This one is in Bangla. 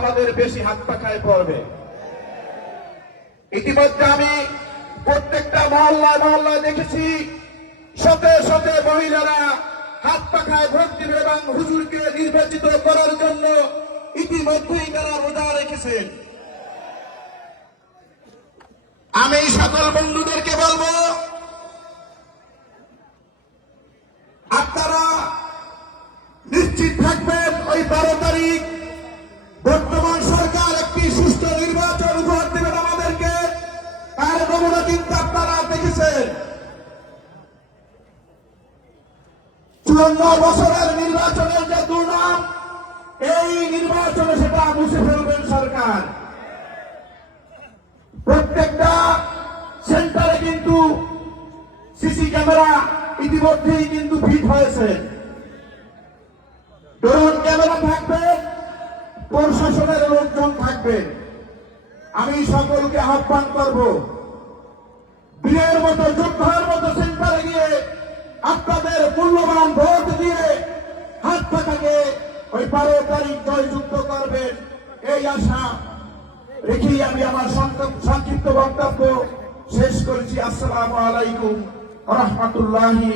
আমাদের বেশি হাত পাখায় পড়বে। ইতিমধ্যে আমি প্রত্যেকটা মহল্লায় মহল্লায় দেখেছি, শতে শতে মহিলারা হাত পাখায় ভোট দিবে এবং হুজুরকে নির্বাচিত করার জন্য ইতিমধ্যেই তারা রোজা রেখেছেন। আমি সকল বন্ধুদেরকে বলব, আপনারা নিশ্চিত থাকবেন ওই বারো তারিখ কিন্তু আপনারা দেখেছেন। চুয়ান্ন বছরের নির্বাচনের যে দুর্নাম, এই নির্বাচনে সেটা মুছে ফেলবেন সরকার। প্রত্যেকটা সেন্টারে কিন্তু সিসি ক্যামেরা ইতিমধ্যেই কিন্তু ফিট হয়েছে। ড্রোন ক্যামেরা থাকবে, প্রশাসনের লোকজন থাকবে। আমি সকলকে আহ্বান করব মতো যোদ্ধার মতো সেন্টারে গিয়ে আপনাদের মূল্যবান ভোট দিয়ে হাত পাখাকে ওই বারো তারিখ জয়যুক্ত করবেন এই আশা রেখেই আমি আমার সংক্ষিপ্ত বক্তব্য শেষ করেছি। আসসালামু আলাইকুম রহমতুল্লাহি